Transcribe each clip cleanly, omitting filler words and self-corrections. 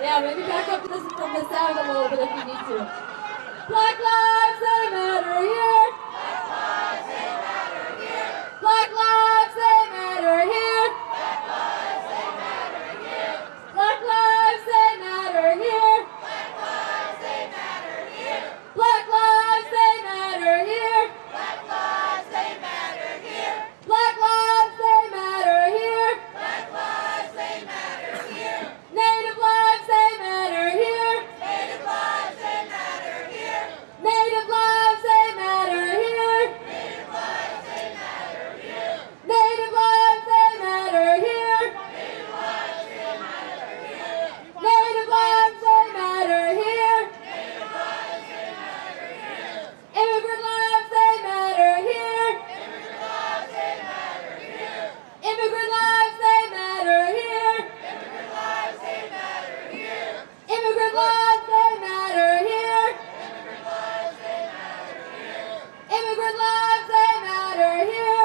Yeah, maybe back up this from the sound a little bit if you need to. Black lives, they matter here. Black lives, they matter here. Black lives, they matter here. Black lives, they matter here. Black lives, they matter here. Black lives, they matter here. Black lives, they matter here. Black lives, they matter here. Black lives, they matter here. Black lives, they matter here. Native lives, they matter here. Native lives, they matter here. Native lives, they matter here. Native lives, they matter here. Native lives, they matter here. Native lives, they matter here. Native lives, they matter here. Native lives, they matter here. Immigrant lives, they matter here. Immigrant lives, they matter here. Immigrant lives, they matter here. Immigrant lives, they matter here. Immigrant lives, they matter here. Immigrant lives, they matter here. Immigrant lives, they matter here.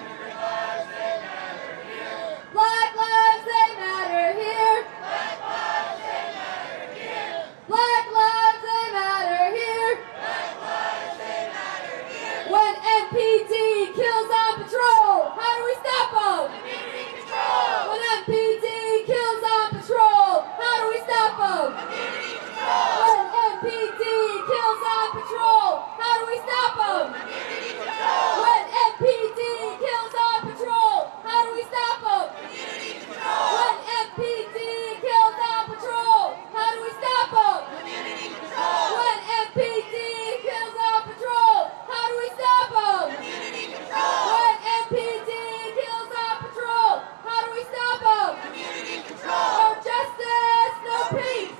Immigrant lives, they matter here. Black lives, they matter here. Black lives, they matter here. Black lives, they matter here. Black lives, they matter here. When MPD kills on patrol, how do we stop them? Community control. When MPD kills on patrol, how do we stop them? Community control. When MPD kills on patrol, how do we stop them? Community control. When MPD kills on patrol, how do we stop them? Community control. When MPD kills on patrol, how do we stop them? Community control. When MPD kills on patrol, how do we stop them? Community control. When MPD kills on patrol, how do we stop them? Community control. No justice, no peace.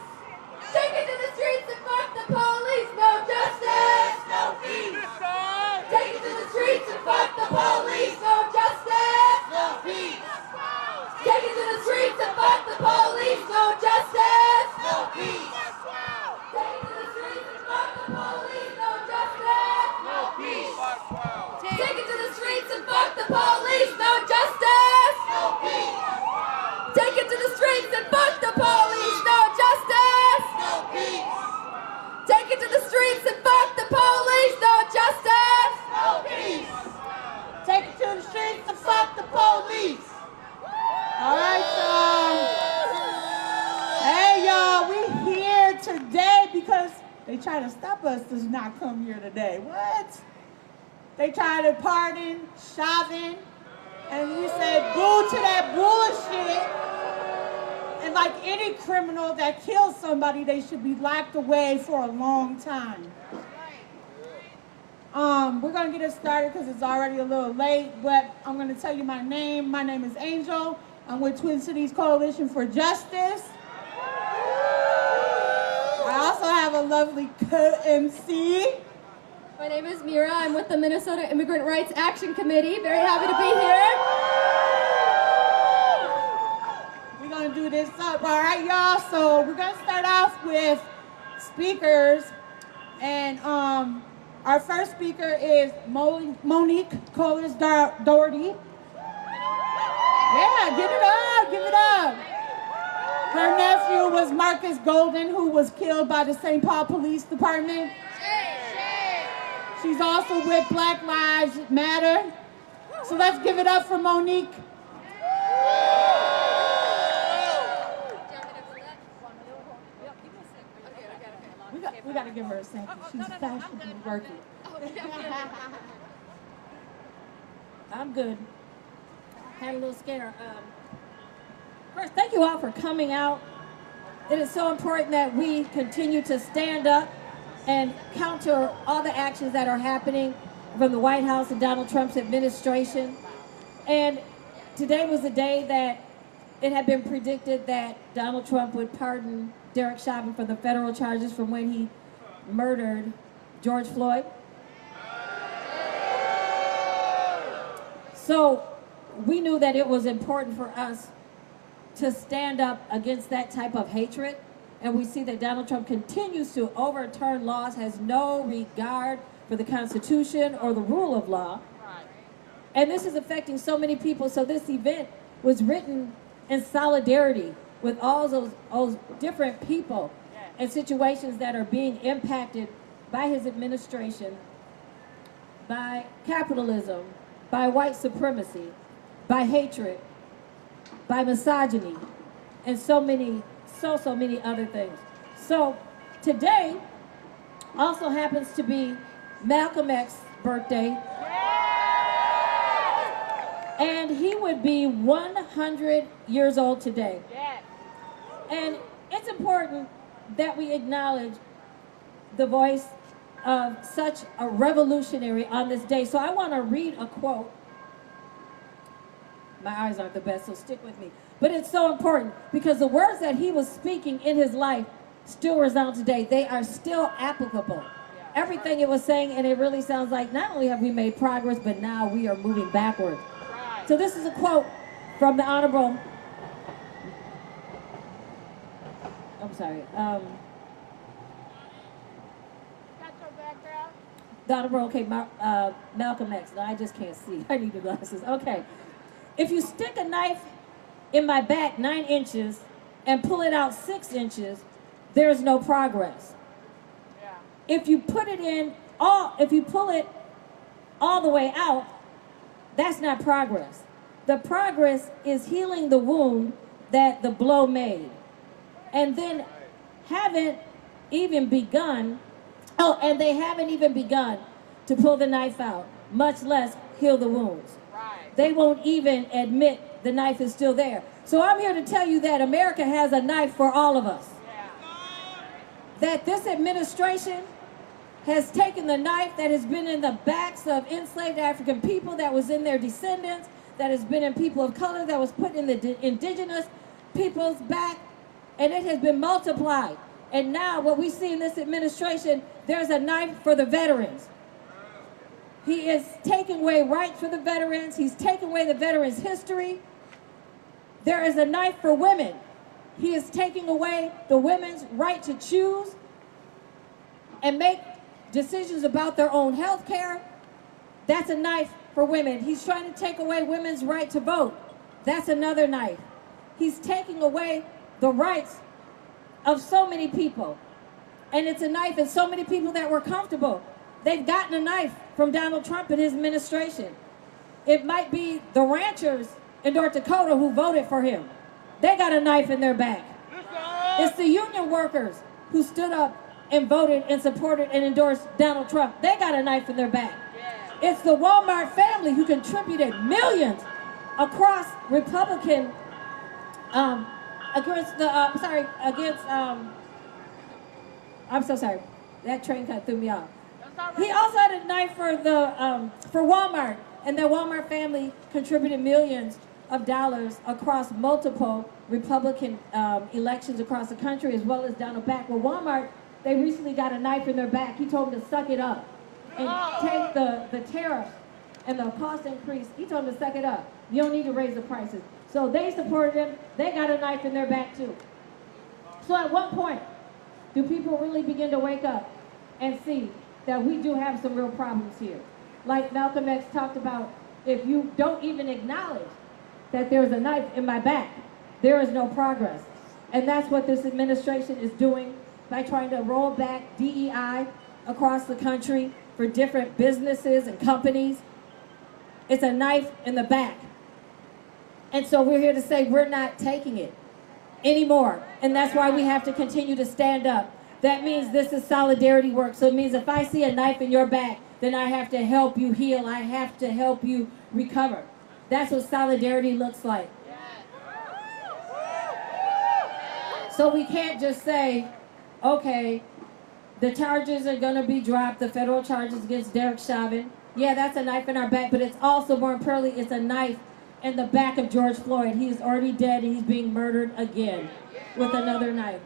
Take it to the streets and fuck the police. No justice, no peace. Take it to the streets and fuck the police. No justice, no peace. Take it to the streets and fuck the police. No justice, no peace. Take it to the streets and fuck the police. No justice, no peace. Take it to the streets and fuck the police. No justice, no peace. Take it to the streets and fuck the police. No justice, no peace. Take it to the streets and fuck the police. No justice, no peace. Take it to the streets and fuck the police. All right, y'all. Hey, y'all, we here today because they try to stop us to not come here today. What? They try to pardon Chauvin, and we said boo to that bullshit. And like any criminal that kills somebody, they should be locked away for a long time. We're gonna get it started because it's already a little late, but I'm gonna tell you my name. My name is Angel. I'm with Twin Cities Coalition for Justice. I also have a lovely co-MC. My name is Mira. I'm with the Minnesota Immigrant Rights Action Committee. Very happy to be here. We're gonna do this up, all right, y'all? So we're gonna start off with speakers, and our first speaker is Monique Doherty. Yeah, give it up, give it up. Her nephew was Marcus Golden, who was killed by the St. Paul Police Department. She's also with Black Lives Matter. So let's give it up for Monique. We got to give her a second. She's fashionably working. I'm good. Had a little scare. First, thank you all for coming out. It is so important that we continue to stand up and counter all the actions that are happening from the White House and Donald Trump's administration. And today was the day that it had been predicted that Donald Trump would pardon Derek Chauvin for the federal charges from when he murdered George Floyd. So we knew that it was important for us to stand up against that type of hatred. And we see that Donald Trump continues to overturn laws, has no regard for the Constitution or the rule of law. And this is affecting so many people. So this event was written in solidarity with all those different people and situations that are being impacted by his administration, by capitalism, by white supremacy, by hatred, by misogyny, and so many other things. So today also happens to be Malcolm X's birthday. And he would be 100 years old today. And it's important that we acknowledge the voice of such a revolutionary on this day. So I want to read a quote. My eyes aren't the best, so stick with me. But it's so important because the words that he was speaking in his life still resound today. They are still applicable. Everything it was saying, and it really sounds like not only have we made progress, but now we are moving backwards. So this is a quote from the Honorable, the Honorable, Malcolm X. No, I just can't see. I need the glasses. Okay. If you stick a knife in my back 9 inches and pull it out 6 inches, there's no progress. If you pull it all the way out, that's not progress. The progress is healing the wound that the blow made. And then haven't even begun to pull the knife out, much less heal the wounds. They won't even admit the knife is still there. So I'm here to tell you that America has a knife for all of us. That this administration has taken the knife that has been in the backs of enslaved African people, that was in their descendants, that has been in people of color, that was put in the indigenous people's back, and it has been multiplied. And now what we see in this administration, there's a knife for the veterans. He is taking away rights for the veterans. He's taking away the veterans' history. There is a knife for women. He is taking away the women's right to choose and make decisions about their own health care. That's a knife for women. He's trying to take away women's right to vote. That's another knife. He's taking away the rights of so many people. And it's a knife, and so many people that were comfortable. They've gotten a knife from Donald Trump and his administration. It might be the ranchers in North Dakota who voted for him. They got a knife in their back. It's the union workers who stood up and voted and supported and endorsed Donald Trump. They got a knife in their back. It's the Walmart family who contributed millions across Republican, I'm so sorry, that train kind of threw me off. He also had a knife for Walmart, and the Walmart family contributed millions of dollars across multiple Republican elections across the country, as well as down the back. Well, Walmart, they recently got a knife in their back. He told them to suck it up and take the tariff and the cost increase. He told them to suck it up. You don't need to raise the prices. So they supported him. They got a knife in their back too. So at what point do people really begin to wake up and see that we do have some real problems here? Like Malcolm X talked about, if you don't even acknowledge that there's a knife in my back, there is no progress. And that's what this administration is doing by trying to roll back DEI across the country for different businesses and companies. It's a knife in the back. And so we're here to say we're not taking it anymore. And that's why we have to continue to stand up. That means this is solidarity work. So it means if I see a knife in your back, then I have to help you heal. I have to help you recover. That's what solidarity looks like. So we can't just say, okay, the charges are going to be dropped, the federal charges against Derek Chauvin. Yeah, that's a knife in our back, but it's also, more importantly, it's a knife in the back of George Floyd. He is already dead, and he's being murdered again with another knife.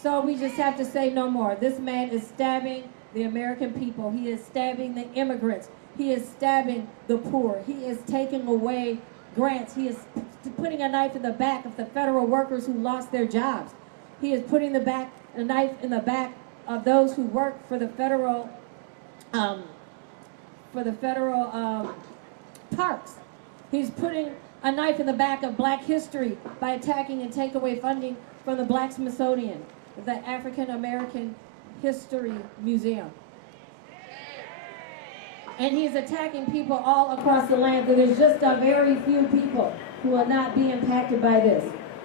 So we just have to say no more. This man is stabbing the American people. He is stabbing the immigrants. He is stabbing the poor. He is taking away grants. He is putting a knife in the back of the federal workers who lost their jobs. He is putting a knife in the back of those who work for the federal parks. He's putting a knife in the back of Black history by attacking and taking away funding from the Black Smithsonian, the African American History Museum. And he's attacking people all across the land. There's just a very few people who will not be impacted by this.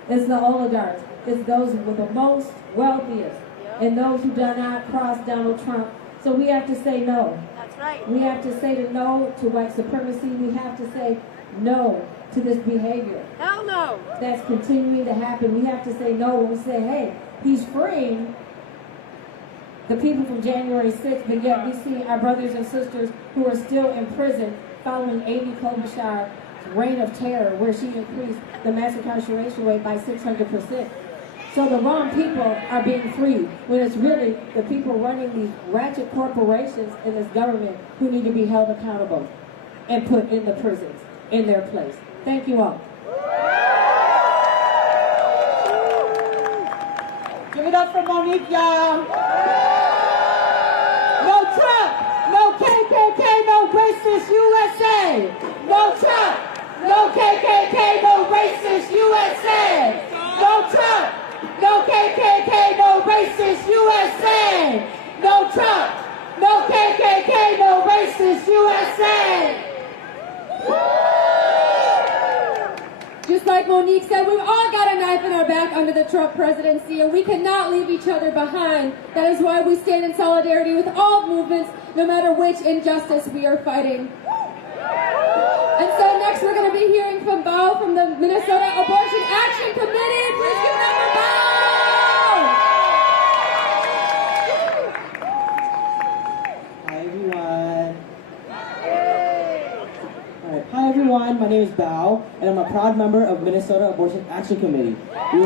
It's the oligarchs. It's those with the most wealthiest and those who do not cross Donald Trump. So we have to say no. That's right. We have to say no to white supremacy. We have to say no to this behavior. Hell no. That's continuing to happen. We have to say no when we say, hey, he's freeing the people from January 6th, but yet we see our brothers and sisters who are still in prison following Amy Klobuchar's reign of terror, where she increased the mass incarceration rate by 600%. So the wrong people are being freed, when it's really the people running these ratchet corporations in this government who need to be held accountable and put in the prisons in their place. Thank you all. Give it up for Monique, y'all. No Trump, no KKK, no racist USA. No Trump, no KKK, no racist USA. No Trump, no KKK, no racist USA. No Trump, no KKK, no racist USA. Just like Monique said, we've all got a knife in our back under the Trump presidency, and we cannot leave each other behind. That is why we stand in solidarity with all movements, no matter which injustice we are fighting. And so next we're going to be hearing from Bao from the Minnesota Abortion Action Committee. Please give it up for Bao! Hi everyone. Alright, hi everyone, my name is Bao, and I'm a proud member of Minnesota Abortion Action Committee. We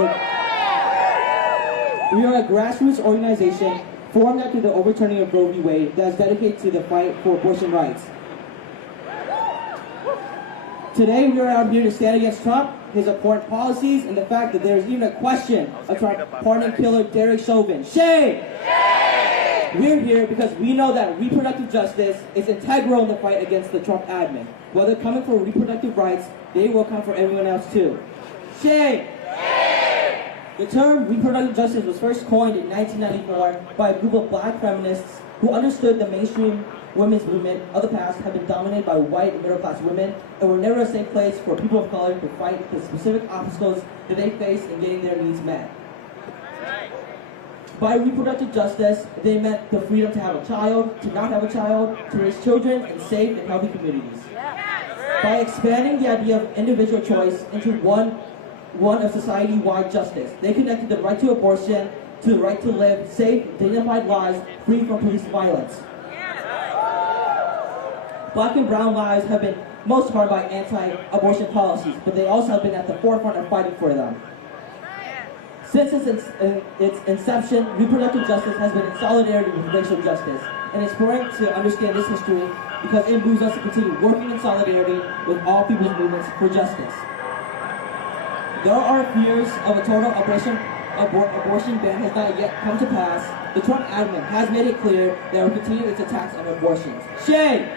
are a grassroots organization formed after the overturning of Roe v. Wade that is dedicated to the fight for abortion rights. Today we are out here to stand against Trump, his abhorrent policies, and the fact that there is even a question of Trump pardoning killer Derek Chauvin. Shame! We're here because we know that reproductive justice is integral in the fight against the Trump admin. While they're coming for reproductive rights, they will come for everyone else too. Shame! The term reproductive justice was first coined in 1994 by a group of black feminists who understood the mainstream women's movement of the past had been dominated by white and middle-class women and were never a safe place for people of color to fight the specific obstacles that they face in getting their needs met. By reproductive justice, they meant the freedom to have a child, to not have a child, to raise children in safe and healthy communities. By expanding the idea of individual choice into one of society-wide justice, they connected the right to abortion to the right to live safe, dignified lives free from police violence. Black and brown lives have been most harmed by anti-abortion policies, but they also have been at the forefront of fighting for them. Since its inception, reproductive justice has been in solidarity with racial justice, and it's important to understand this history because it moves us to continue working in solidarity with all people's movements for justice. There are fears of a total abortion ban has not yet come to pass. The Trump admin has made it clear that it will continue its attacks on abortions. Shame!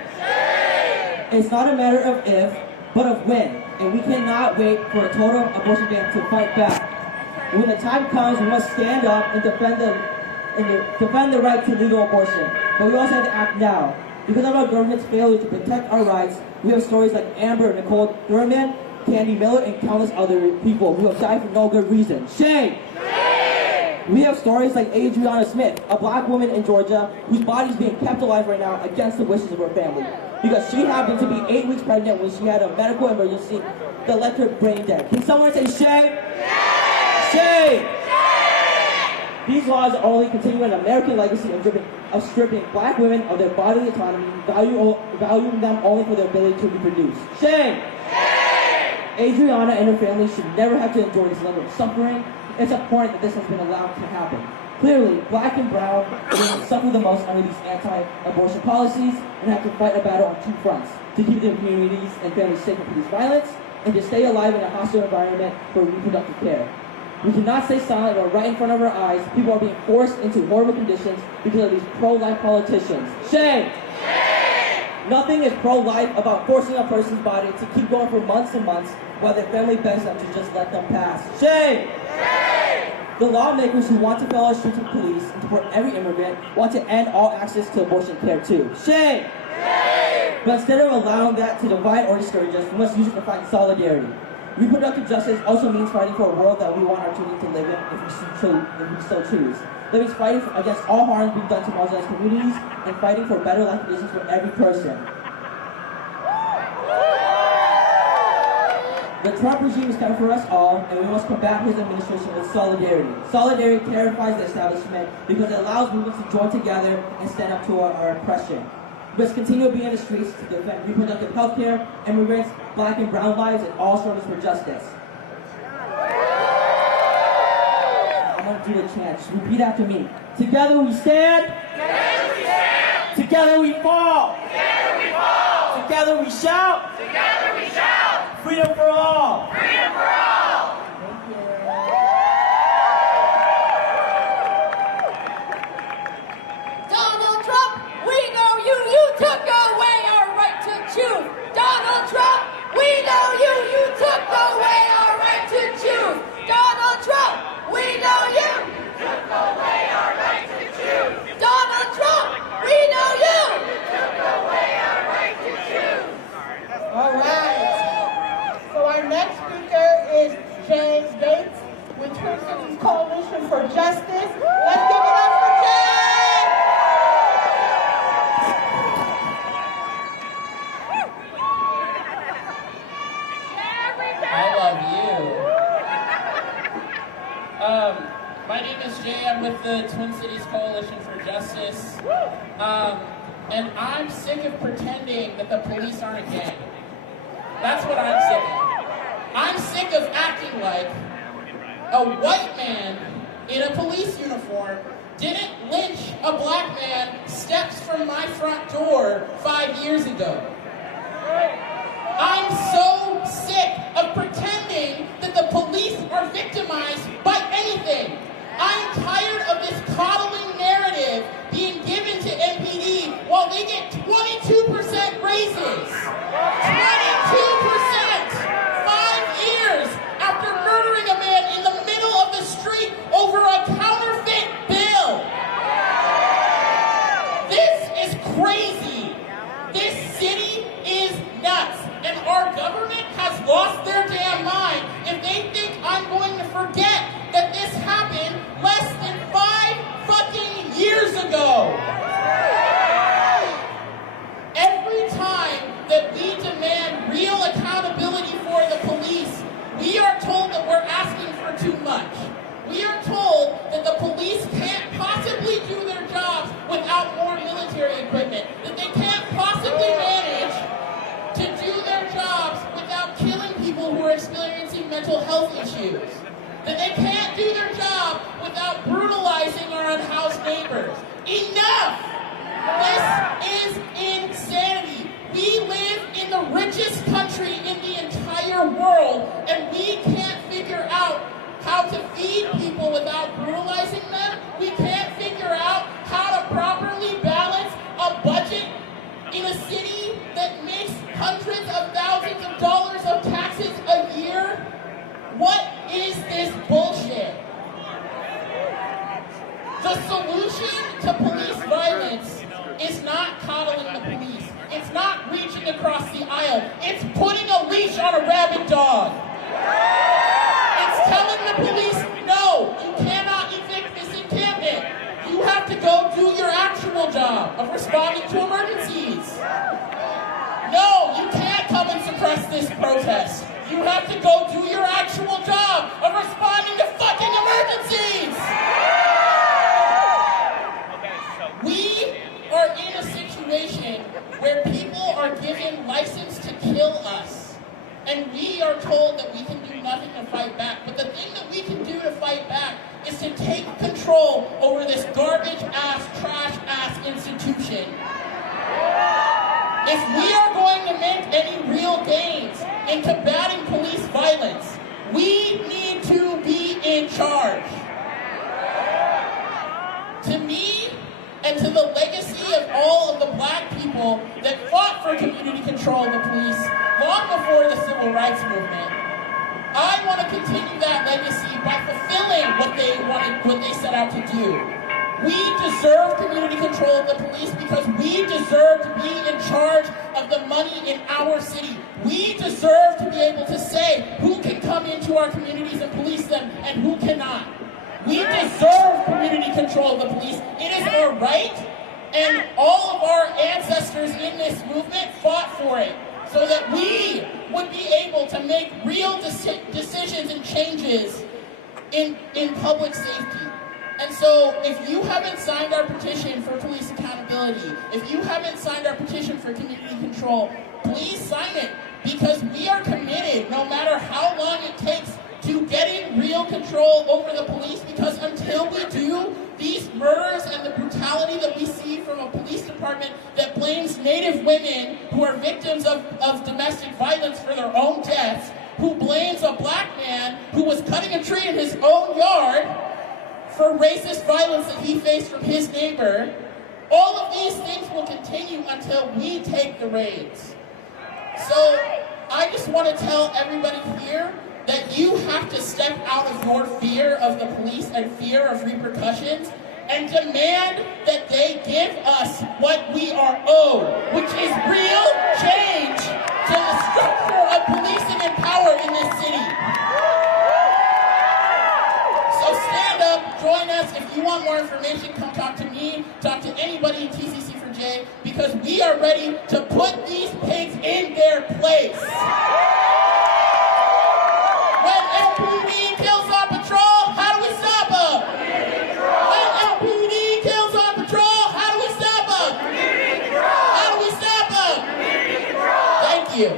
It's not a matter of if, but of when, and we cannot wait for a total abortion ban to fight back. When the time comes, we must stand up and defend the right to legal abortion. But we also have to act now. Because of our government's failure to protect our rights, we have stories like Amber and Nicole Thurman, Candy Miller, and countless other people who have died for no good reason. Shame! We have stories like Adriana Smith, a black woman in Georgia whose body is being kept alive right now against the wishes of her family. Because she happened to be 8 weeks pregnant when she had a medical emergency that left her brain dead. Can someone say shame? Shame! These laws are only continuing an American legacy of stripping black women of their bodily autonomy, valuing them only for their ability to reproduce. Shame! Adriana and her family should never have to endure this level of suffering. It's important that this has been allowed to happen. Clearly, black and brown women suffer the most under these anti-abortion policies and have to fight a battle on two fronts: to keep their communities and families safe from police violence, and to stay alive in a hostile environment for reproductive care. We cannot stay silent while right in front of our eyes, people are being forced into horrible conditions because of these pro-life politicians. Shame! Nothing is pro-life about forcing a person's body to keep going for months and months while their family begs them to just let them pass. Shame! Shame! The lawmakers who want to fill our streets with police and deport every immigrant want to end all access to abortion care too. Shame! Shame! But instead of allowing that to divide or discourage us, we must use it to find solidarity. Reproductive justice also means fighting for a world that we want our children to live in if we so choose. That means fighting against all harm being done to marginalized communities and fighting for better life conditions for every person. The Trump regime is coming for us all, and we must combat his administration with solidarity. Solidarity terrifies the establishment because it allows movements to join together and stand up to our oppression. We must continue to be in the streets to defend reproductive health care, immigrants, black and brown lives, and all struggles for justice. I'm going to do the chant. Just repeat after me. Together we stand. Together we stand. Together we fall. Together we fall. Together we shout. Together we shout. Freedom for all. Freedom for all. Thank you. Donald Trump, we know you. You took away our right to choose. Donald Trump, we know you. You took away our right to choose. Donald Trump, we know you. Took away our right to choose. Donald Trump, we know you. Took away our right to choose. All right. So our next speaker is James Gates with Twin Cities Coalition for Justice. Let's give it up for James. I love you. My name is Jay. I'm with the Twin Cities Coalition for Justice. And I'm sick of pretending that the police aren't a gang. That's what I'm sick of. I'm sick of acting like a white man in a police uniform didn't lynch a black man steps from my front door 5 years ago. I'm so sick of pretending that the police are victimized by anything. I'm tired of this coddling narrative being given to MPD while they get 22% raises. 22%! 5 years after murdering a man in the middle of the street over a counterfeit bill. This is crazy. This city is nuts. And our government has lost their damn mind if they think I'm going to forget that this happened less than 5 fucking years ago. Every time that we demand real accountability for the police, we are told that we're asking for too much. We are told that the police can't possibly do their jobs without more military equipment, that they can't possibly manage to do their jobs without killing people who are experiencing mental health issues, that they can't do their job without brutalizing our unhoused neighbors. Enough! This is insanity. We live in the richest country in the entire world, and we can't figure out how to feed people without brutalizing them. We can't figure out how to properly balance a budget in a city that makes hundreds of thousands of dollars of taxes a year. What is this bullshit? The solution to police violence is not coddling the police. It's not reaching across the aisle. It's putting a leash on a rabid dog. It's telling the police, no, you cannot evict this encampment. You have to go do your actual job of responding to emergencies. No, you can't come and suppress this protest. You have to go do your actual job of responding to fucking emergencies. We are in a situation where people are given license to kill us. And we are told that we can do nothing to fight back. But the thing that we can do to fight back is to take control over this garbage-ass, trash-ass institution. If we are going to make any real gains in combating police violence, we need to be in charge. To me, and to the legacy of all of the black people that fought fought for community control of the police long before the civil rights movement. I want to continue that legacy by fulfilling what they set out to do. We deserve community control of the police because we deserve to be in charge of the money in our city. We deserve to be able to say who can come into our communities and police them and who cannot. We deserve community control of the police. It is our right, and all of our ancestors in this movement fought for it so that we would be able to make real decisions and changes in public safety. And so if you haven't signed our petition for police accountability, if you haven't signed our petition for community control, please sign it, because we are committed, no matter how long it takes, to getting real control over the police, because until we do, these murders and the brutality that we see from a police department that blames Native women who are victims of domestic violence for their own deaths, who blames a black man who was cutting a tree in his own yard for racist violence that he faced from his neighbor, all of these things will continue until we take the reins. So I just want to tell everybody here that you have to step out of your fear of the police and fear of repercussions and demand that they give us what we are owed, which is real change to the structure of policing and power in this city. So stand up, join us. If you want more information, come talk to me, talk to anybody in TCC4J, because we are ready to put these pigs in their place. When LPD kills on patrol, how do we stop them? When LPD kills on patrol, how do we stop them? How do we stop them? Thank you.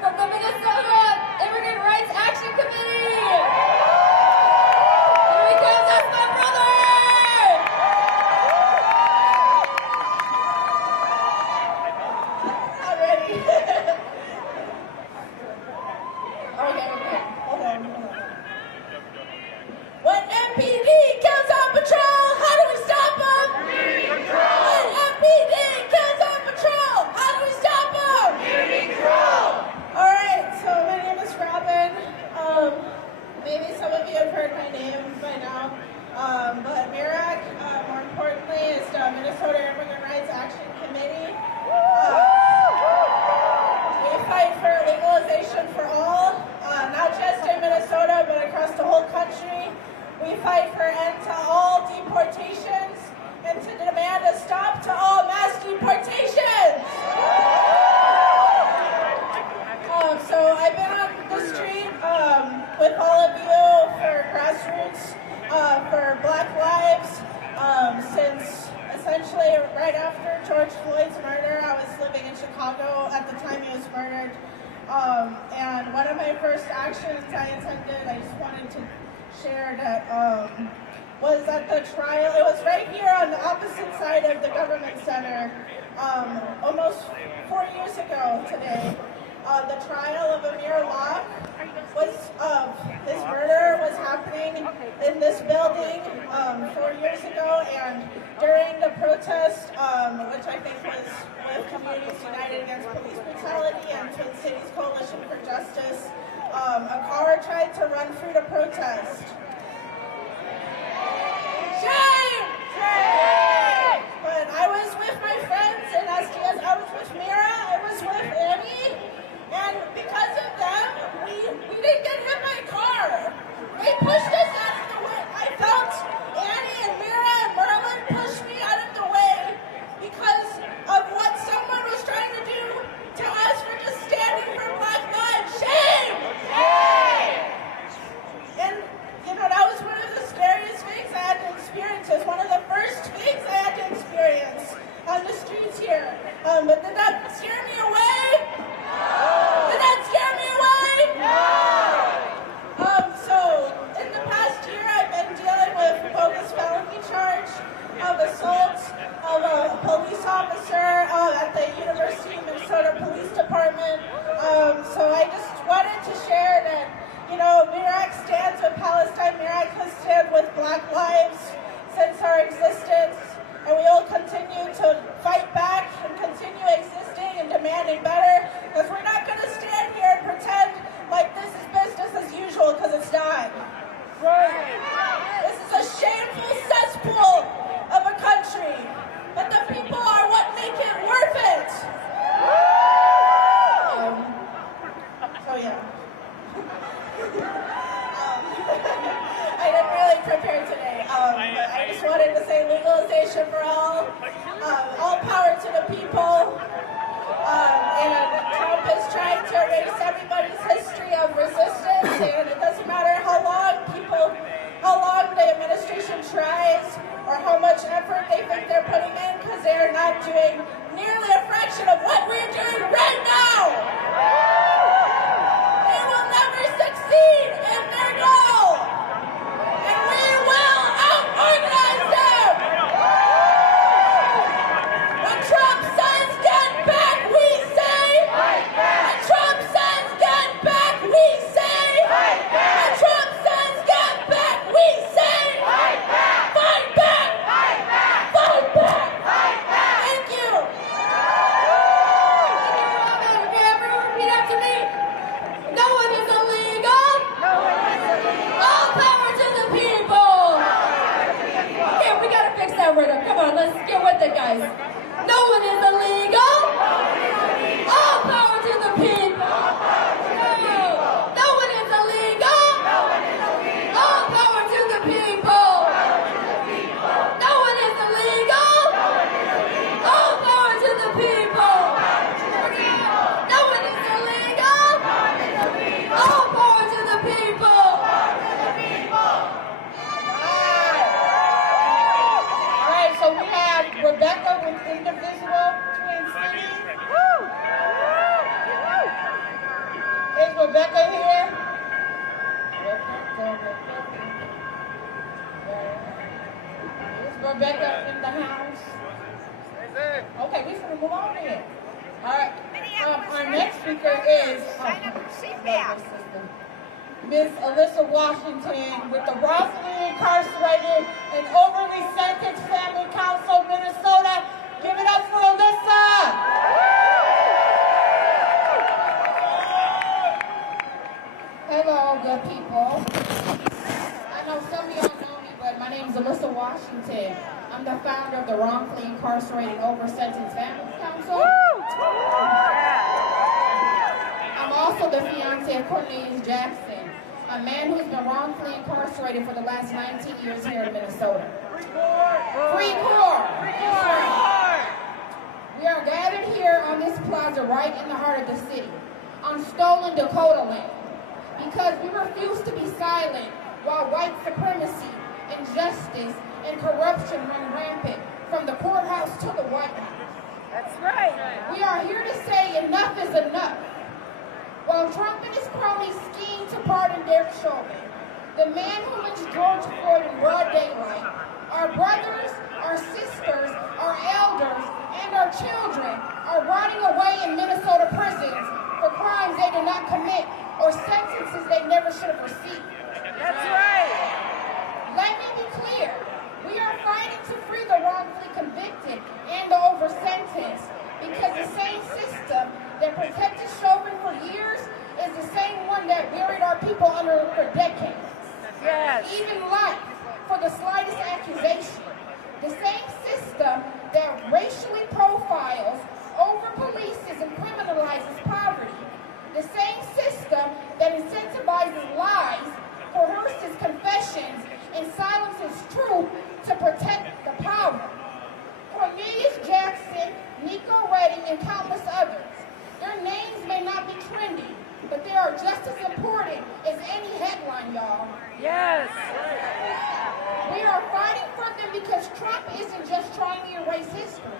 From the Minnesota Immigrant Action Committee! Here he comes, that's my brother! Not ready. Okay. Hold on. When MPD kills on patrol, how do we stop them? When MPD kills on patrol, how do we stop them? Alright, so my name is Robin. Maybe some of you have heard my name by now. But MIRAC, more importantly, is the Minnesota Immigrant Rights Action Committee. We fight for legalization for all, not just in Minnesota, but across the whole country. We fight for end to all deportations and to demand a stop to all mass deportations. So I've been on the street with all of you for grassroots, for Black Lives, since essentially right after George Floyd's murder. I was living in Chicago at the time he was murdered. And one of my first actions I attended, I just wanted to share that, was at the trial. It was right here on the opposite side of the Government Center, almost 4 years ago today. The trial of Amir Locke his murder was happening in this building 4 years ago, and during the protest, which I think was with Communities United Against Police Brutality and Twin Cities Coalition for Justice, a car tried to run through the protest. Shame! Shame! But I was with my friends in SDS. I was with Mira. I was with Annie. And because of them, we didn't get hit by a car. They pushed us out of the way. I felt Annie and Mira and Merlin push me out of the way because of what someone was trying to do to us for just standing for Black lives. Shame! good people. And Trump is trying to erase everybody's history of resistance, and it doesn't matter how long the administration tries or how much effort they think they're putting in, because they're not doing nearly a fraction of what we're doing right now. They will never succeed in their goal, and we will out-organize them. When Trump says get back, we say fight back. When Trump says get back, we say fight back. When Trump says get back, we say fight back. Fight back. Fight back. Fight back. Fight back. Thank you. Okay, everyone repeat after me. No one is illegal. No one is illegal. All power to the people. Okay, we gotta fix that rhythm. Come on, let's get with it, guys. No one is illegal. All power to the people. No one is illegal. All power to the people. No one is illegal. All power to the people. No one is illegal. All power to the people. All right, so we have Rebecca with Indivisible Twin Cities. Is Rebecca here? Is Rebecca in the house? Okay, we're going to move on here. All right. Our next speaker is Ms. Alyssa Washington with the Wrongfully Incarcerated and Overly Sentenced Family Council, Minnesota. Give it up for Alyssa. Hello, good people. I know some of y'all know me, but my name is Alyssa Washington. I'm the founder of the Wrongfully Incarcerated Over-Sentenced Family Council. I'm also the fiance of Cornelius Jackson, a man who's been wrongfully incarcerated for the last 19 years here in Minnesota. Free court! We are gathered here on this plaza right in the heart of the city, on stolen Dakota land, because we refuse to be silent while white supremacy, injustice, and corruption run rampant from the courthouse to the White House. That's right. We are here to say enough is enough. While Trump and his cronies scheme to pardon Derek Chauvin, the man who lynched George Floyd in broad daylight, our brothers, our sisters, our elders, and our children are rotting away in Minnesota prisons for crimes they did not commit or sentences they never should have received. That's right. Let me be clear. We are fighting to free the wrongfully convicted and the over-sentenced, because the same system that protected Chauvin for years is the same one that buried our people under for decades. Yes. Even life for the slightest accusation. The same system that racially profiles, over-polices, and criminalizes poverty. The same system that incentivizes lies, coerces confessions, and silences truth to protect the power. Cornelius Jackson, Nico Redding, and countless others. Their names may not be trendy, but they are just as important as any headline, y'all. Yes. We are fighting for them because Trump isn't just trying to erase history.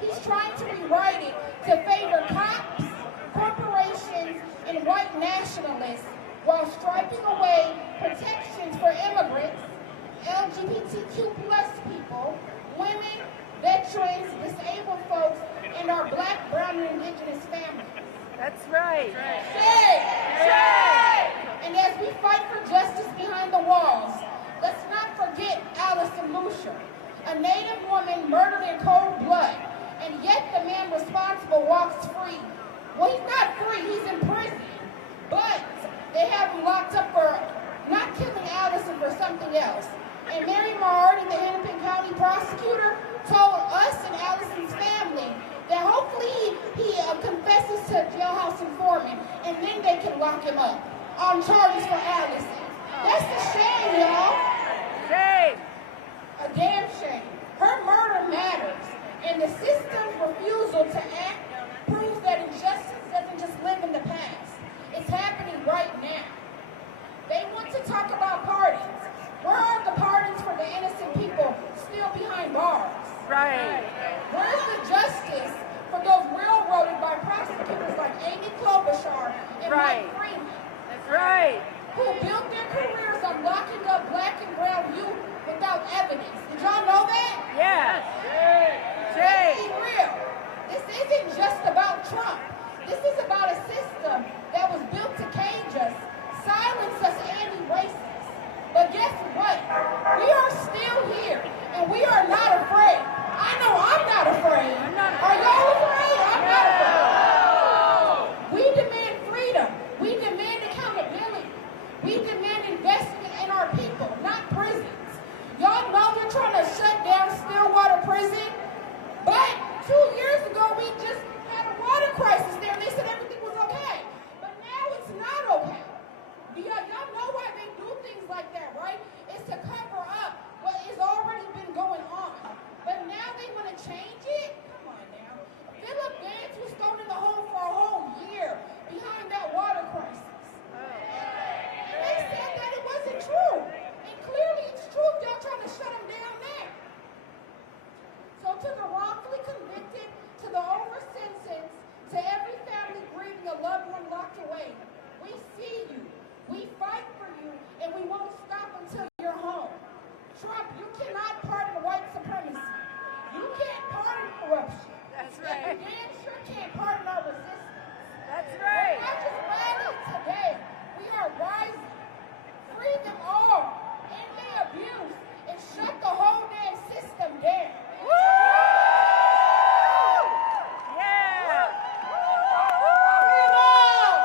He's trying to rewrite it to favor cops, corporations, and white nationalists while striping away protections for immigrants, LGBTQ+ people, women, veterans, disabled folks, and our Black, brown, and indigenous families. That's right. Shame! And as we fight for justice behind the walls, let's not forget Allison Lucia, a Native woman murdered in cold blood, and yet the man responsible walks free. Well, he's not free, he's in prison, but they have him locked up for not killing Allison for something else. And Mary Martin, the Hennepin County prosecutor, told us and Allison's family that hopefully he confesses to jailhouse informant, and then they can lock him up on charges for Allison. That's a shame, y'all. Shame. A damn shame. Her murder matters. And the system's refusal to act proves that injustice doesn't just live in the past. It's happening right now. They want to talk about pardons. Where are the pardons for the innocent people still behind bars? Right. Where's the justice for those railroaded by prosecutors like Amy Klobuchar and Mike Freeman? That's right. Who built their careers on locking up black and brown youth without evidence. Did y'all know that? Yes. Let's be real. This isn't just about Trump. This is about a system that was built to cage us, silence us, and erase us. But guess what? We are still here, and we are not afraid. I know I'm not afraid. Are y'all afraid? I'm not afraid. We demand freedom. We demand accountability. We demand investment in our people, not prisons. Y'all know they're trying to shut down Stillwater Prison, but 2 years ago we just had a water crisis there, and they said everything was okay. But now it's not okay. Y'all know why they do things like that, right? It's to cover up what has already been going on. But now they want to change it? Come on now. Philip Vance was thrown in the hole for a whole year behind that water crisis. And they said that it wasn't true. And clearly it's true. Y'all trying to shut him down now. So to the wrongfully convicted, to the over-sentenced, to every family grieving a loved one locked away, we see you. We fight for you, and we won't stop until you're home. Trump, you cannot pardon white supremacy. You can't pardon corruption. That's right. And you damn sure can't pardon our resistance. That's right. We're not just rallying today. We are rising. Free them all. End the abuse and shut the whole damn system down. Woo! Yeah! Free them all!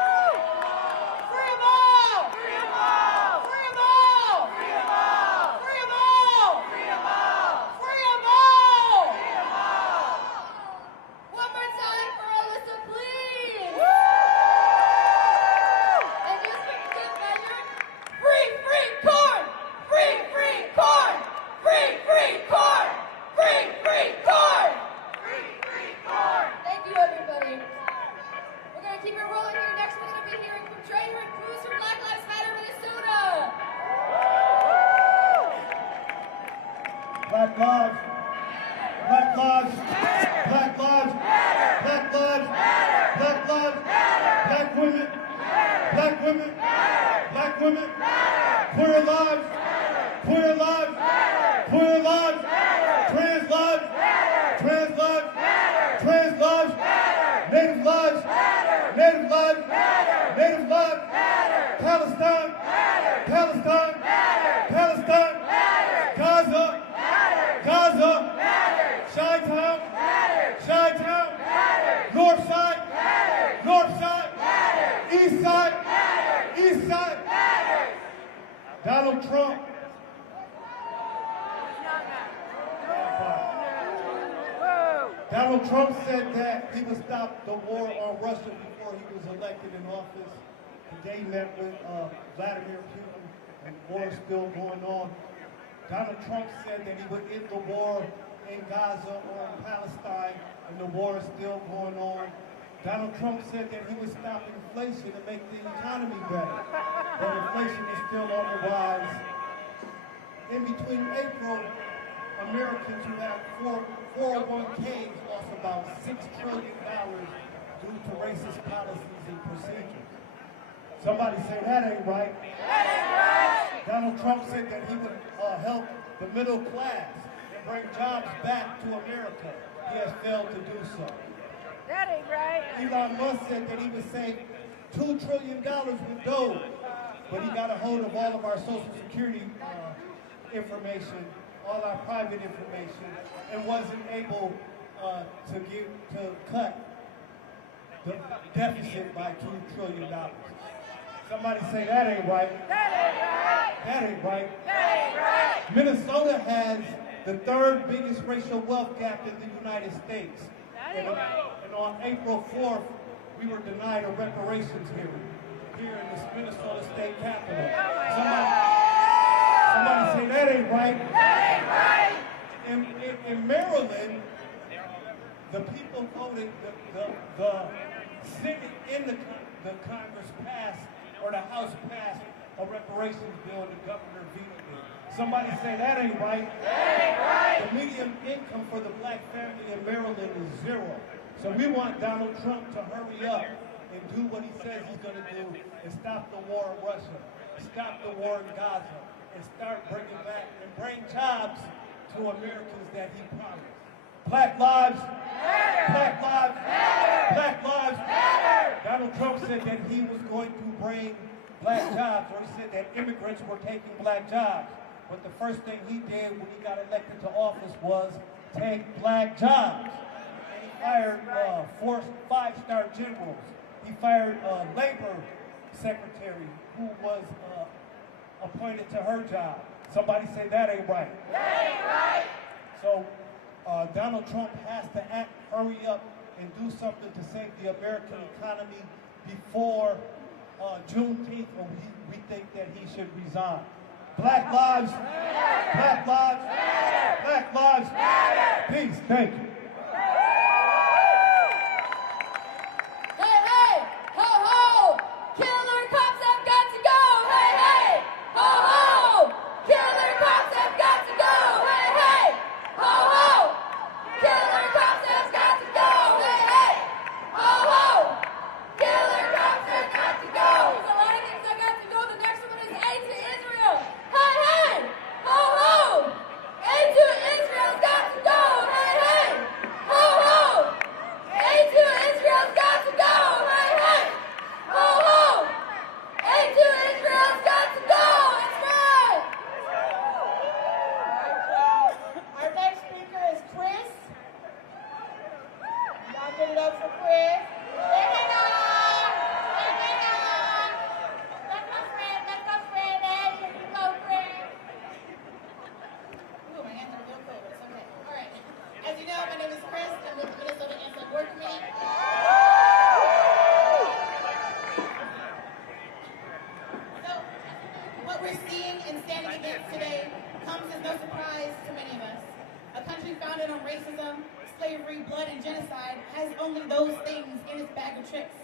Free them all! Free 'em all! Free them all! Free 'em all! Free them all! Free 'em all! Free them all! Free 'em all! One more time for Alyssa, please. Woo! And just for good measure, Free corn! Free corn! Free corn! Free corn! Free corn! thank you, everybody. We're going to keep it rolling here. Next, we're going to be hearing from Trader and Cruz from Black Lives Matter, Minnesota. Black lives, black lives, black lives, black lives, black lives, black women, black women, black women, queer lives, queer lives, queer lives, trans lives, trans lives, trans lives, native lives, native lives, native lives, Palestine, Palestine, Palestine, Gaza, Gaza, Chi-Town, Chi-Town, North Side, North Side, East Side, East Side. Donald Trump. Donald Trump said that he would stop the war on Russia before he was elected in office. Today he met with Vladimir Putin, and the war is still going on. Donald Trump said that he would end the war in Gaza or in Palestine, and the war is still going on. Donald Trump said that he would stop inflation and make the economy better, but inflation is still on the rise. In between April, Americans who have 401ks lost about $6 trillion due to racist policies and procedures. Somebody say that ain't right. That ain't right! Donald Trump said that he would help the middle class and bring jobs back to America. He has failed to do so. That ain't right! Elon Musk said that he would save $2 trillion with Doge, but he got a hold of all of our Social Security information, all our private information, and wasn't able to cut the deficit by $2 trillion. Somebody say that ain't right. That ain't right! That ain't right. That ain't right! Minnesota has the third biggest racial wealth gap in the United States. That ain't right! And on April 4th, we were denied a reparations hearing here in this Minnesota State Capitol. Somebody say that ain't right. That ain't right! In Maryland, The people voted, the Senate in the Congress passed, or the House passed, a reparations bill, the governor vetoed it. Somebody say that ain't right. That ain't right. The median income for the black family in Maryland is 0. So we want Donald Trump to hurry up and do what he says he's going to do and stop the war in Russia, stop the war in Gaza, and start bringing back and bring jobs to Americans that he promised. Black lives matter. Black lives matter. Black lives matter. Donald Trump said that he was going to bring black jobs, or he said that immigrants were taking black jobs. But the first thing he did when he got elected to office was take black jobs. And he fired 4 5-star generals. He fired a labor secretary who was appointed to her job. Somebody say that ain't right. That ain't right. So Donald Trump has to act, hurry up, and do something to save the American economy before Juneteenth, or we think that he should resign. Black lives matter. Black lives matter. Black lives matter. Peace. Thank you. Hey, hey, ho, ho, killer cops have got to go. Hey, hey, ho, ho, killer cops have got to go. Hey, hey, ho, ho, killer cops have got to go. Hey, hey, ho, ho, killer cops have got to go. There's a lot of things that got to go. The next one is aid to Israel. Hey, hey, ho, ho, aid to Israel's got to go. Hey, hey, ho, ho, aid to Israel's got to go. Hey, hey, ho, ho, aid to Israel's got to go. That's right. Our next speaker is Chris. Y'all give it up for Chris. There we go. There we go. That's my friend. That's my friend. There you go, friend. Ooh, my hands are real cold, but it's okay. All right. As you know, my name is Chris. I'm with the Minnesota Work Committee. So, what we're seeing and standing against today comes as no surprise to many of us. A country founded on racism, slavery, blood, and genocide has only those things in its bag of tricks.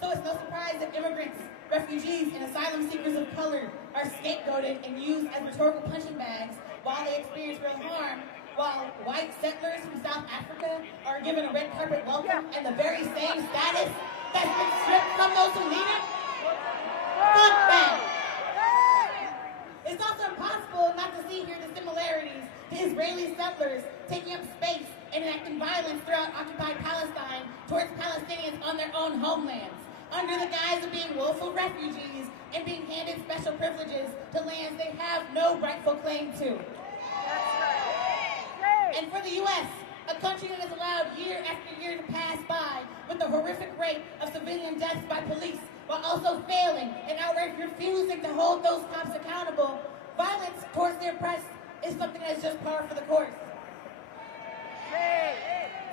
So it's no surprise that immigrants, refugees, and asylum seekers of color are scapegoated and used as rhetorical punching bags while they experience real harm, while white settlers from South Africa are given a red carpet welcome and the very same status that's been stripped from those who need it. Fuck that. It's also impossible not to see here the similarities to Israeli settlers taking up space and enacting violence throughout occupied Palestine towards Palestinians on their own homelands, under the guise of being willful refugees and being handed special privileges to lands they have no rightful claim to. And for the U.S., a country that has allowed year after year to pass by with the horrific rate of civilian deaths by police, while also failing and outright refusing to hold those cops accountable, violence towards the oppressed is something that is just par for the course.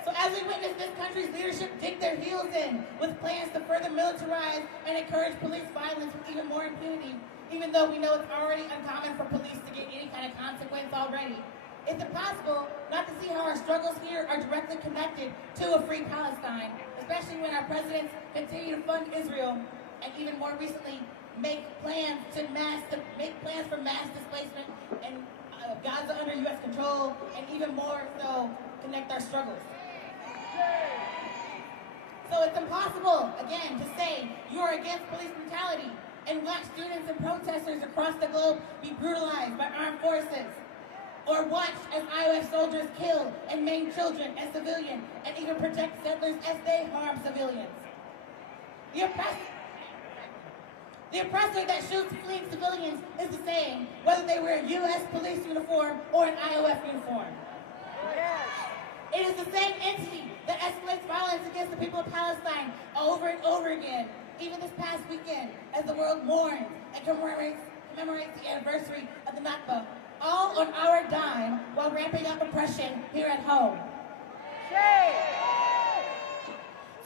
So as we witness this country's leadership dig their heels in with plans to further militarize and encourage police violence with even more impunity, even though we know it's already uncommon for police to get any kind of consequence already, it's impossible not to see how our struggles here are directly connected to a free Palestine, especially when our presidents continue to fund Israel and even more recently make plans for mass displacement and Gaza under U.S. control, and even more so connect our struggles. So it's impossible, again, to say you are against police brutality and watch students and protesters across the globe be brutalized by armed forces, or watch as IOF soldiers kill and maim children as civilians and even protect settlers as they harm civilians. The oppressor that shoots fleeing civilians is the same, whether they wear a U.S. police uniform or an IOF uniform. It is the same entity that escalates violence against the people of Palestine over and over again, even this past weekend, as the world mourns and commemorates the anniversary of the Nakba, all on our dime while ramping up oppression here at home.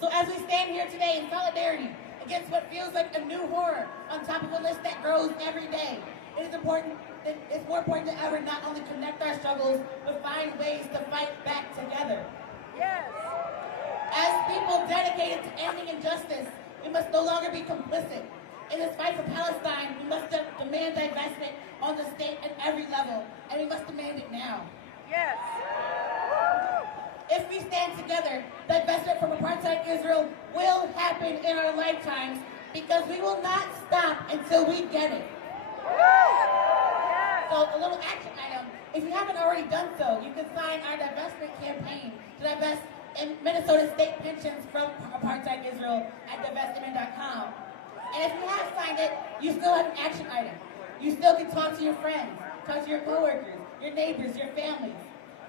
So as we stand here today in solidarity against what feels like a new horror on top of a list that grows every day, it's more important than ever not only connect our struggles, but find ways to fight back together. Yes. people dedicated to ending injustice, we must no longer be complicit. In this fight for Palestine, we must demand divestment on the state at every level, and we must demand it now. Yes. If we stand together, divestment from apartheid Israel will happen in our lifetimes because we will not stop until we get it. So a little action item. If you haven't already done so, you can sign our divestment campaign to divest Minnesota state pensions from apartheid Israel at divestimment.com. And if you have signed it, you still have an action item. You still can talk to your friends, talk to your coworkers, your neighbors, your families.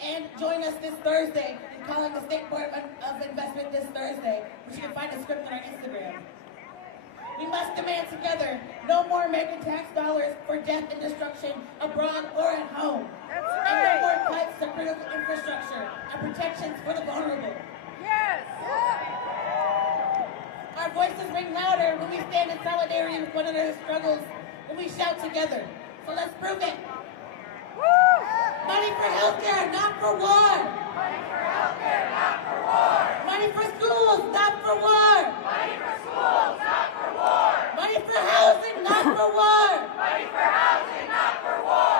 And join us this Thursday in calling the State Board of Investment this Thursday, which you can find a script on our Instagram. We must demand together no more American tax dollars for death and destruction abroad or at home. That's And no right. more cuts to critical infrastructure and protections for the vulnerable. Yes. Our voices ring louder when we stand in solidarity with one another's struggles, when we shout together. So let's prove it. Money for healthcare, not for war. Money for healthcare, not for war. Money for schools, not for war. Money for schools, not for war. Money for housing, not for war. Money for housing, not for war.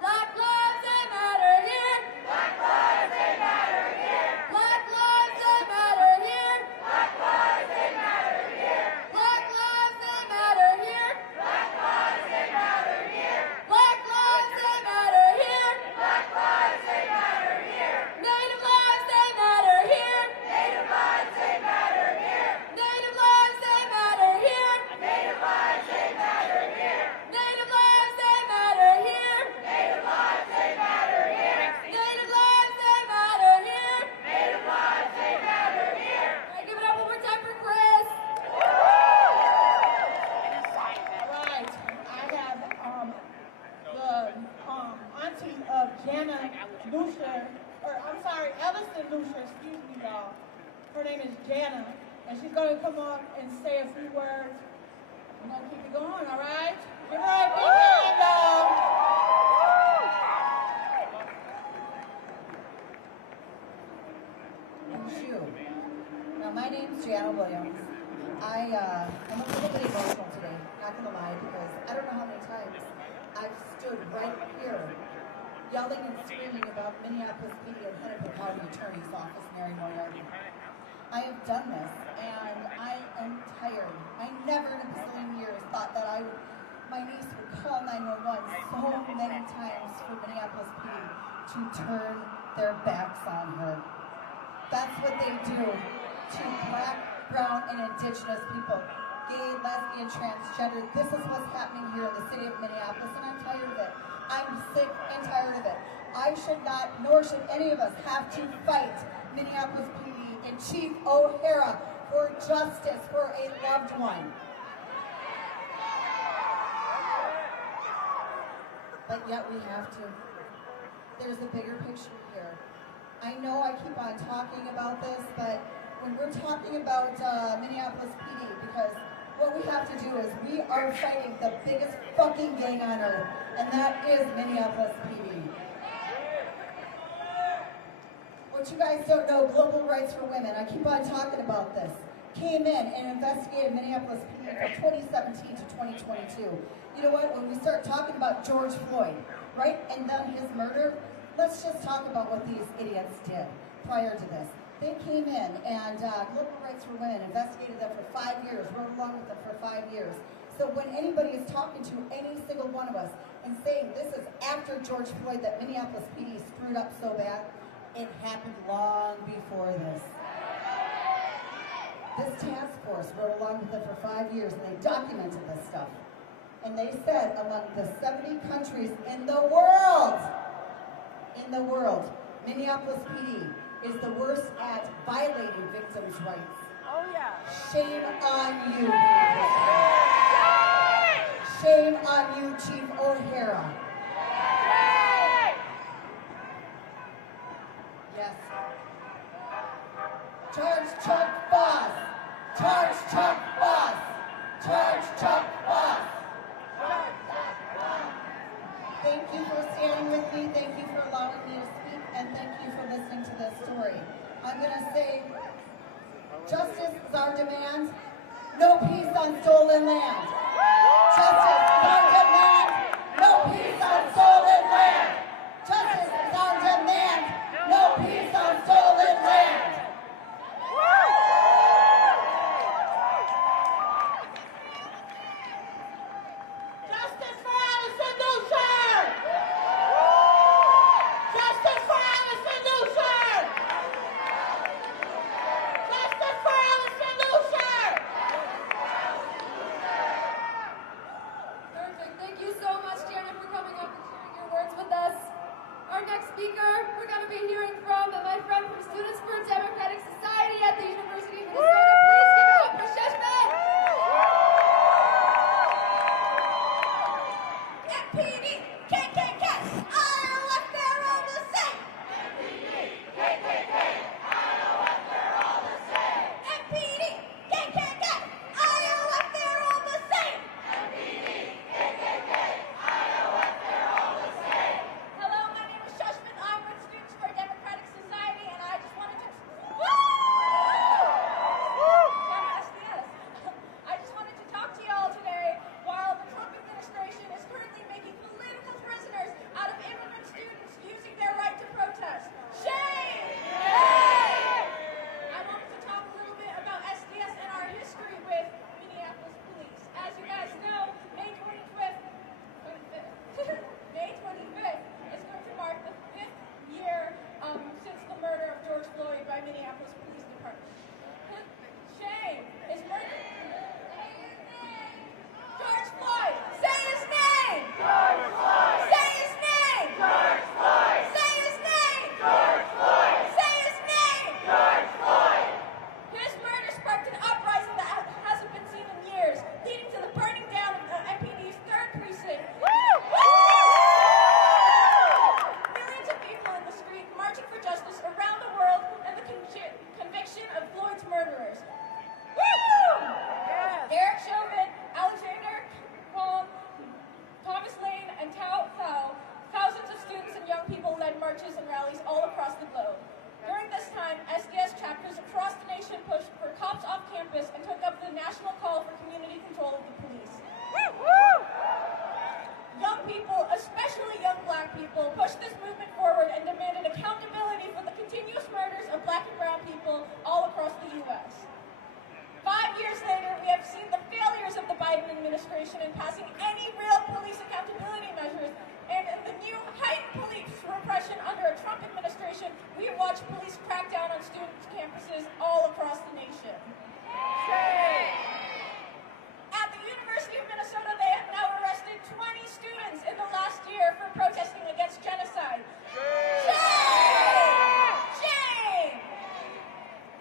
Black lives, they matter here. Black lives, they matter here. Black lives, they matter here. Black lives, they matter here. Black lives, they matter here. Black lives, they matter here. Black lives, they matter here. Black lives, they matter here. Native lives, they matter here. Native lives, they matter here. Native lives, they matter here. Native lives, they matter here. Native lives, they matter here. Native lives, they matter here. Native lives, they matter here. Native lives, they matter here. All right, give it up one more time for Chris. All right, I have the auntie of Jana Lucia, or I'm sorry, Ellison Lucia, excuse me, y'all. Her name is Jana, and she's going to come up and say a few words. I'm going to keep it going, all right? Give her a big hand, though. And you. Now, my name's Gianna Williams. I'm a little bit emotional today, not gonna lie, because I don't know how many times I've stood right here yelling and screaming about Minneapolis-St and Hennepin County Attorney's Office, Mary Moriarty. I have done this, and I am tired. I never in a bazillion years thought that my niece would call 911 so many times for Minneapolis-St to turn their backs on her. That's what they do to Black, brown, and indigenous people. Gay, lesbian, transgender. This is what's happening here in the city of Minneapolis, and I'm tired of it. I'm sick and tired of it. I should not, nor should any of us, have to fight Minneapolis PD and Chief O'Hara for justice for a loved one. But yet we have to. There's a bigger picture here. I know I keep on talking about this, but when we're talking about Minneapolis PD, because what we have to do is we are fighting the biggest fucking gang on earth, and that is Minneapolis PD. What you guys don't know, Global Rights for Women, I keep on talking about this, came in and investigated Minneapolis PD from 2017 to 2022. You know what, when we start talking about George Floyd, right, and then his murder, let's just talk about what these idiots did prior to this. They came in and Global Rights for Women investigated them for 5 years, rode along with them for 5 years. So when anybody is talking to any single one of us and saying this is after George Floyd that Minneapolis PD screwed up so bad, it happened long before this. This task force rode along with them for 5 years and they documented this stuff. And they said among the 70 countries in the world, Minneapolis PD is the worst at violating victims' rights. Oh, yeah. Shame on you. Shame on you, Chief O'Hara. Yes. Charge Chuck Boss. Charge Chuck Boss. Charge Chuck Boss. Thank you for standing with me. Thank you for allowing me to speak, and thank you for listening to this story. I'm going to say, justice is our demand. No peace on stolen land. Justice is our demand. No peace on stolen land. Justice is our demand. No peace on stolen land. Justice for Allison Dusher! Justice for Allison Dusher! Justice for Allison Dusher! Perfect. Thank you so much, Janet, for coming up and sharing your words with us. Our next speaker, we're going to be hearing from my friend from Students for a Democratic Society at the University of Minnesota. Please give it up for Shushman! MPD, KKK, Iowa, they're all the same. MPD, KKK, Iowa, they're all the same. MPD, KKK, Iowa, they're all the same. MPD, KKK, Iowa, they're all the same. Hello, my name is Shushman. I'm with Students for a Democratic Society, and I just wanted to... I just wanted to talk to y'all today while the Trump administration is currently making political prisoners out of immigrant students using their right to protest. Shame! I wanted to talk a little bit about SDS and our history with Minneapolis police. As you guys know, May 25th is going to mark the 5th year since the murder of George Floyd by Minneapolis Police Department. Shame is murder. George Floyd! Say his name! George Floyd! Say his name! George Floyd! Say his name! George Floyd! Say his name! George Floyd! His murder sparked an uprising that hasn't been seen in years, leading to the burning down of MPD's 3rd precinct. Millions of people in the street marching for justice around the world and the conviction of Floyd's murderers. Derek Chauvin, Alexander Wong, Thomas Lane, and Tao Thao, thousands of students and young people led marches and rallies all across the globe. During this time, SDS chapters across the nation pushed for cops off campus and took up the national call for community control of the police. Young people, especially young black people, pushed this movement forward and demanded accountability for the continuous murders of black and brown people all across the U.S. 5 years later, we have seen the failures of the Biden administration in passing any real police accountability measures, and in the new heightened police repression under a Trump administration, we watch police crack down on students' campuses all across the nation. At the University of Minnesota, they have now arrested 20 students in the last year for protesting against genocide. Shame! Shame!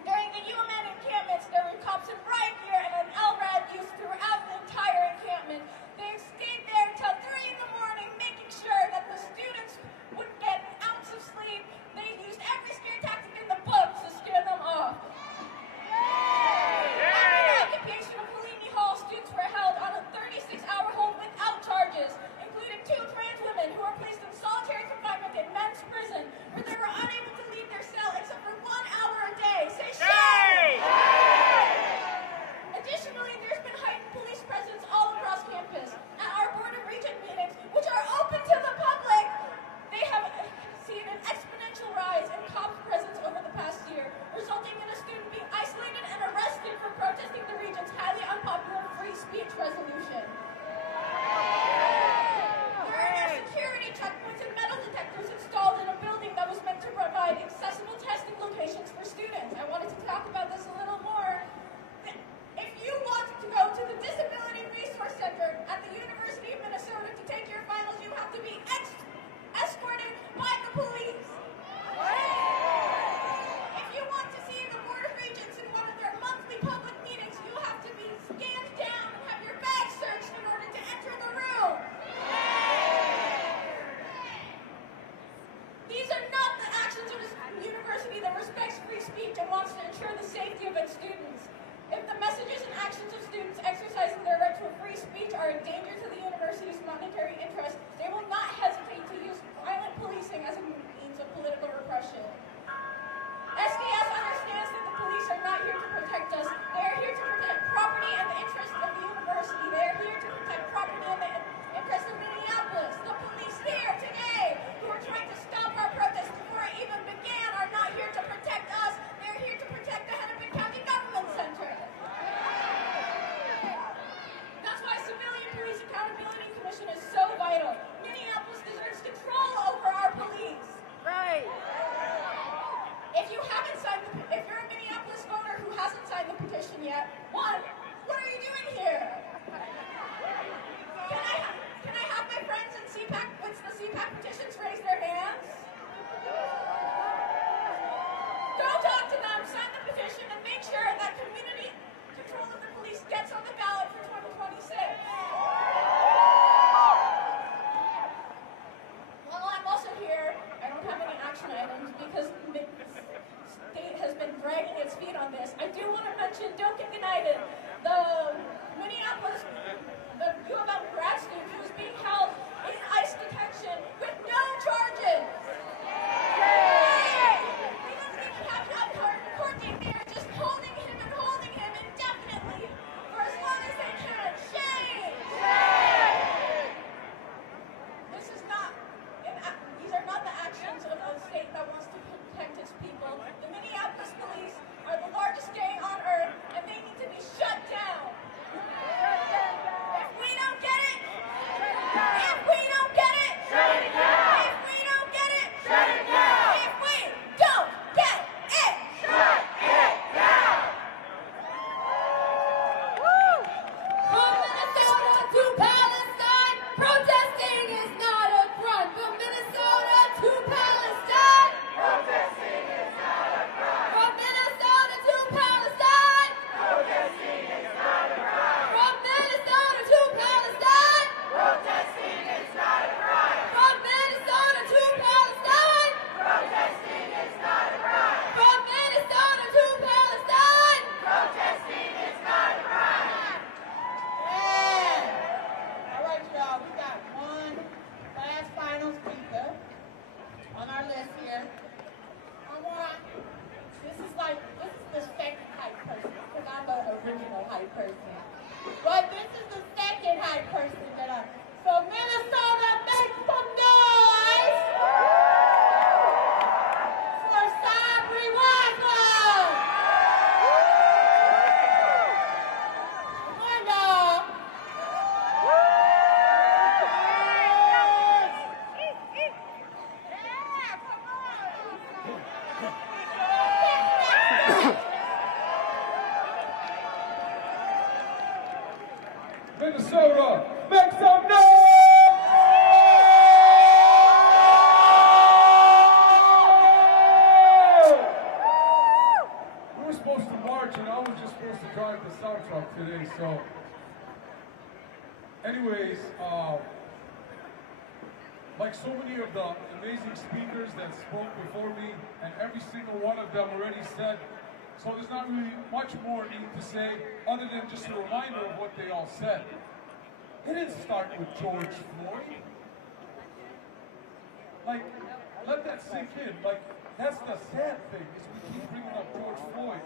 During the UMN encampments, there were cops in riot gear and an LRAD used throughout the entire encampment. They stayed there until 3 in the morning, making sure that the students wouldn't get an ounce of sleep. They used every scare tactic in the book to scare them off. After the occupation of Helene Hall, students were held on a 36-hour hold without charges, including 2 trans women who were placed in solitary confinement in men's prison, where they were unable to leave their cell except for 1 hour a day. Say shame! Additionally, there's been heightened police presence all across campus. At our Board of Regent meetings, which are open to the public, they have seen an exponential rise in cops' presence over the past year, resulting in a student being isolated and arrested for protesting the Regent's highly unpopular free speech resolution. There are now security checkpoints and metal detectors installed in a building that was meant to provide accessible testing locations for students. I wanted to talk about this a little more. If you want to go to the Disability Resource Center at the University of Minnesota to take your finals, you have to be escorted by the police. If you want to see the Board of Regents in one of their monthly public meetings, you have to be scanned down and have your bag searched in order to enter the room. These are not the actions of a university that respects free speech and wants to ensure the safety of its students. If the messages and actions of students exercising their right to a free speech are a danger to the university's monetary interests, they will not hesitate to use violent policing as a means of political repression. SDS understands that the police are not here to protect us. They are here to protect property and the interests of the university. They are here to protect property and the interests of Minneapolis. The police here today, who are trying to stop our protest before it even began, are not here to protect us. They're here to protect the Hennepin County Government Center. That's why Civilian Police Accountability Commission is so vital. Minneapolis deserves control over our police. Right. If you're a Minneapolis voter who hasn't signed the petition yet, one, what are you doing here? Can I have my friends in CPAC with the CPAC petitions raise their hands? Go talk to them, sign the petition, and make sure that community control of the police gets on the ballot for 2026. While I'm also here, I don't have any action items because the state has been dragging its feet on this. I do want to mention Duncan United, the Minneapolis, the U of M grad student who's being held in ICE detention with no charges. He doesn't even have a court date. They are just holding him indefinitely for as long as they can. Shame! These are not the actions of a state that wants to protect its people. The Minneapolis police are the largest gang on earth, and they need to be shut down. If we don't get it, if we don't get it, shut it down. If we don't get it, shut it down. If we don't get it, shut it down. Woo! From Minnesota to Palestine, protesting is not a crime. From Minnesota to Palestine, protesting is not a crime. From Minnesota to Palestine, protesting is not a crime. From Minnesota to Palestine, protesting is not a crime. From Minnesota to Palestine, protesting is not a crime. From Minnesota to Palestine, protesting is not a crime. Yeah. All right, y'all. We got one last final speaker on our list here. This is the second hype person, because I'm the original hype person. But this is the second hype person that so Minnesota, make some noise for Sabri Wrongful. Come on, y'all. Minnesota, make some noise! We were supposed to march and I was just supposed to drive the South truck today, so anyways, like so many of the amazing speakers that spoke before me, and every single one of them already said, so there's not really much more need to say other than just a reminder of what they all said. It didn't start with George Floyd. Like, let that sink in. Like, that's the sad thing, is we keep bringing up George Floyd.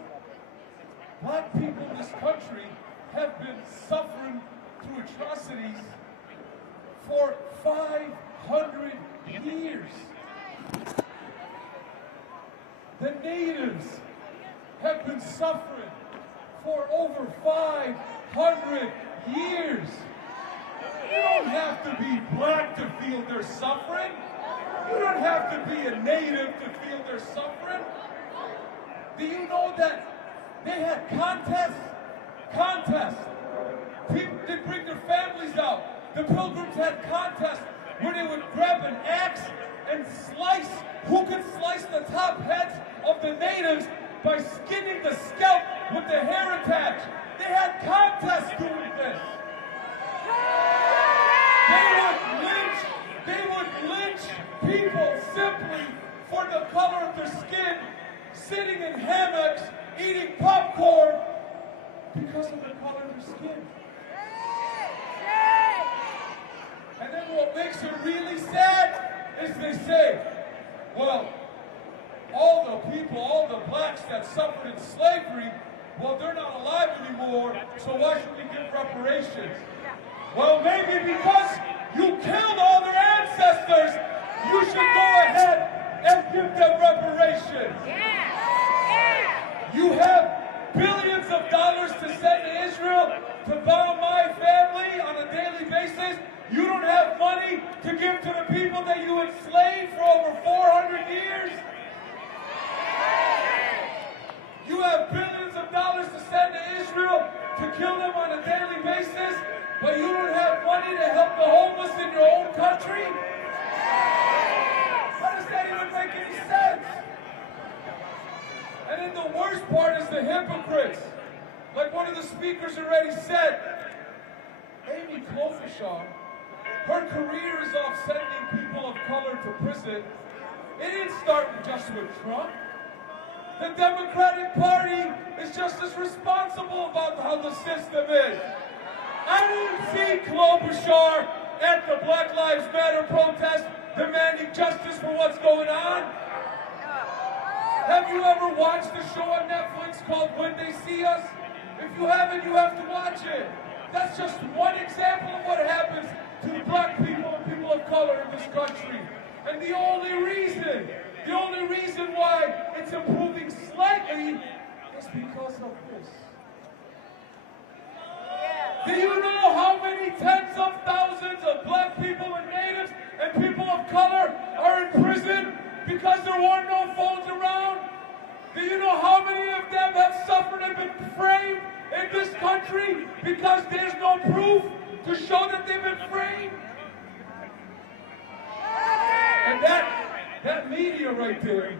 Black people in this country have been suffering through atrocities for 500 years. The natives have been suffering for over 500 years. You don't have to be black to feel their suffering. You don't have to be a native to feel their suffering. Do you know that they had contests? People did bring their families out. The Pilgrims had contests where they would grab an axe and slice, who could slice the top heads of the natives by skinning the scalp with the hair attached. They had contests doing this. They would lynch people simply for the color of their skin, sitting in hammocks, eating popcorn, because of the color of their skin. And then what makes it really sad is they say, well, all the people, all the blacks that suffered in slavery, well, they're not alive anymore, so why should we give reparations? Well, maybe because you killed all their ancestors, you should go ahead and give them reparations. You have billions of dollars to send to Israel to bomb my family on a daily basis. You don't have money to give to the people that you enslaved for over 400 years. You have billions of dollars to send to Israel to kill them on a daily basis, but you don't have money to help the homeless in your own country? How does that even make any sense? And then the worst part is the hypocrites. Like one of the speakers already said, Amy Klobuchar, her career is off sending people of color to prison. It didn't start just with Trump. The Democratic Party is just as responsible about how the system is. I didn't see Klobuchar at the Black Lives Matter protest demanding justice for what's going on. Have you ever watched the show on Netflix called When They See Us? If you haven't, you have to watch it. That's just one example of what happens to the black people and people of color in this country. And the only reason why it's improving slightly is because of this. Do you know how many tens of thousands of black people and natives and people of color are in prison because there were no phones around? Do you know how many of them have suffered and been framed in this country because there's no proof to show that they've been framed? And that media right there,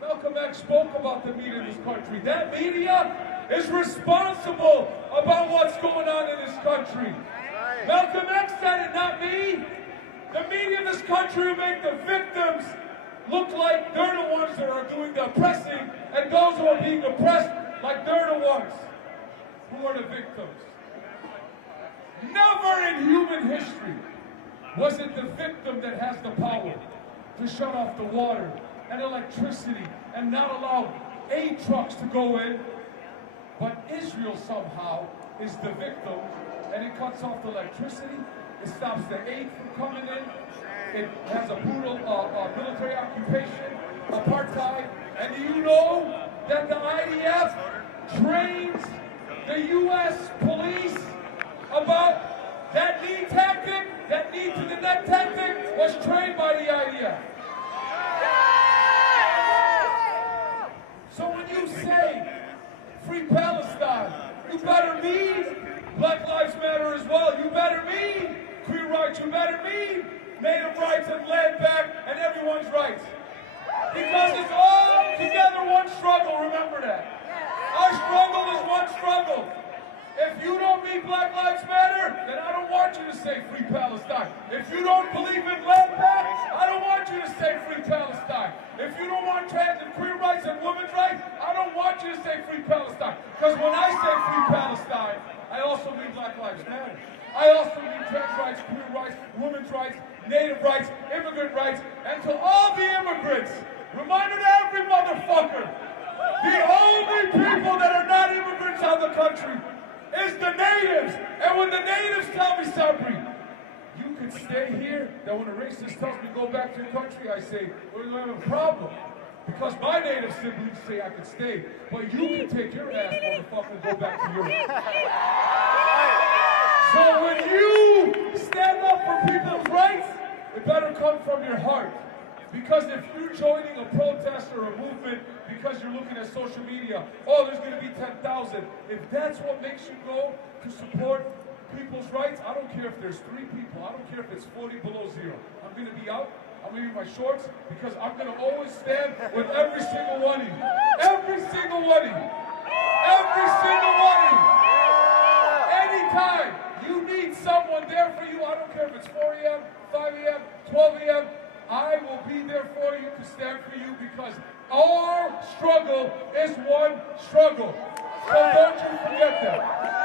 Malcolm X spoke about the media in this country. That media is responsible about what's going on in this country. Malcolm X said it, not me. The media in this country will make the victims look like they're the ones that are doing the oppressing, and those who are being oppressed like they're the ones who are the victims. Never in human history was it the victim that has the power to shut off the water and electricity and not allow aid trucks to go in. But Israel somehow is the victim, and it cuts off the electricity, it stops the aid from coming in, it has a brutal military occupation, apartheid, and do you know that the IDF trains the U.S. police about that knee tactic, that knee to the neck tactic was trained by the IDF. So when you say free Palestine, you better mean Black Lives Matter as well. You better mean queer rights. You better mean native rights and land back and everyone's rights. Because it's all together one struggle, remember that. Our struggle is one struggle. If you don't mean Black Lives Matter, then I don't want you to say free Palestine. If you don't believe in land back, I don't want you to say free Palestine. If you don't want trans and queer rights and women's rights, I don't want you to say free Palestine. Because when I say free Palestine, I also mean Black Lives Matter. I also mean trans rights, queer rights, women's rights, native rights, immigrant rights, and to all the immigrants, reminder to every motherfucker, the only people that are not immigrants out of the country is the natives. And when the natives tell me something, you can stay here, then when a racist tells me go back to your country, I say, well, we don't have a problem. Because my native siblings say I can stay. But you can take your ass, motherfucker, and go back to Europe. So when you stand up for people's rights, it better come from your heart. Because if you're joining a protest or a movement because you're looking at social media, oh, there's going to be 10,000. If that's what makes you go to support people's rights, I don't care if there's 3 people. I don't care if it's 40 below zero. I'm going to be out. I'm going to be in my shorts because I'm going to always stand with every single one of you. Every single one of you. Every single one of you. Anytime you need someone there for you, I don't care if it's 4 a.m., 5 a.m., 12 a.m., I will be there for you to stand for you because our struggle is one struggle. So don't you forget that.